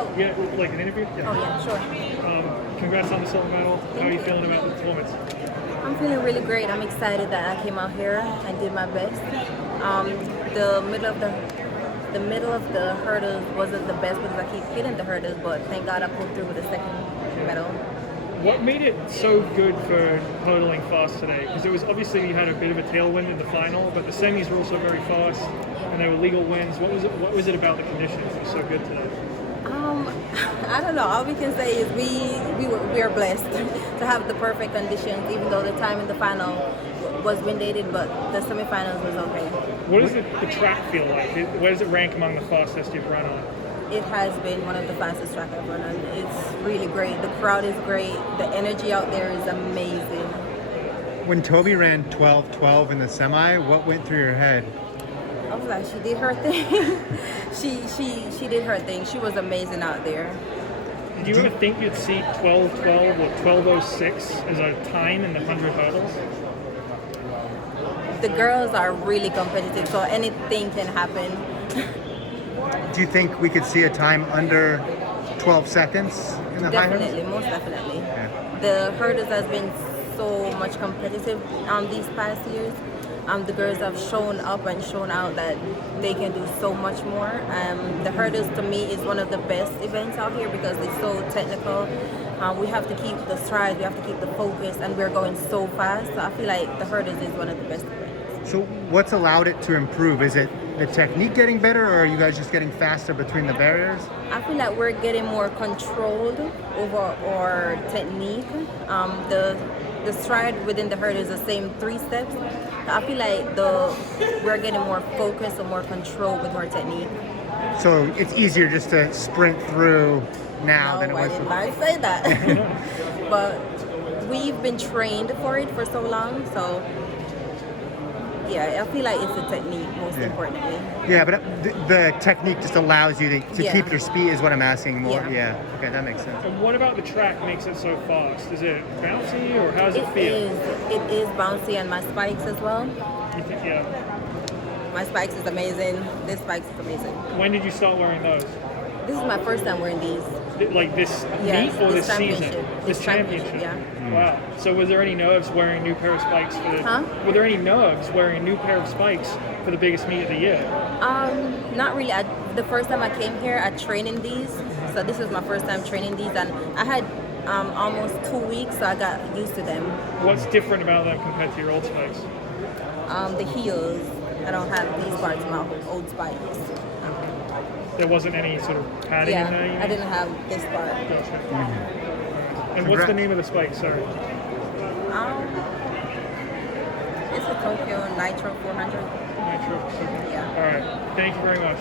Oh. Yeah, like an interview? Oh yeah, sure. Congrats on the silver medal. How are you feeling about the performance? I'm feeling really great. I'm excited that I came out here and did my best. The middle of the hurdles wasn't the best because I keep hitting the hurdles, but thank God I pulled through with the second medal. What made it so good for hurdling fast today? Because it was obviously you had a bit of a tailwind in the final, but the semis were also very fast, and they were legal wins. What was it about the conditions that was so good today? I don't know. All we can say is we are blessed to have the perfect conditions, even though the time in the final was windated, but the semifinals was okay. What does the track feel like? Where does it rank among the fastest you've run on? It has been one of the fastest track I've run on. It's really great. The crowd is great. The energy out there is amazing. When Toby ran 12:12 in the semi, what went through your head? I was like, she did her thing. she did her thing. She was amazing out there. Did you ever think you'd see 12:12 or 12:06 as a time in the 100 hurdles? The girls are really competitive, so anything can happen. Do you think we could see a time under 12 seconds in the high hurdles? Definitely, most definitely. Yeah. The hurdles has been so much competitive these past years. The girls have shown up and shown out that they can do so much more. The hurdles to me is one of the best events out here because it's so technical. We have to keep the stride, we have to keep the focus, and we're going so fast. So I feel like the hurdles is one of the best events. So what's allowed it to improve? Is it the technique getting better, or are you guys just getting faster between the barriers? I feel like we're getting more controlled over our technique. The stride within the hurdle is the same 3 steps. I feel like we're getting more focus and more control with our technique. So it's easier just to sprint through now than it I was did before. not say that. But we've been trained for it for so long, so yeah, I feel like it's the technique most importantly. Yeah, but the technique just allows you to Yeah. keep your speed is what I'm asking more. Yeah. Yeah, okay, that makes sense. And what about the track makes it so fast? Is it bouncy or how does it feel? It is bouncy, and my spikes as well. You think, yeah. My spikes is amazing. This spikes is amazing. When did you start wearing those? This is my first time wearing these. Like this Yes, meet or this season? championship. This championship. Yeah. Wow. So was there any nerves wearing a new pair of spikes for the? Huh? Were there any nerves wearing a new pair of spikes for the biggest meet of the year? Not really. The first time I came here, I trained in these. So this was my first time training these, and I had almost 2 weeks, so I got used to them. What's different about them compared to your old spikes? The heels. I don't have these parts in my old spikes. There wasn't any sort of padding in there? You I mean? didn't have this part. And what's the name of the spike? Sorry. It's a Tokyo Nitro 400. Nitro. Yeah. All right. Thank you very much.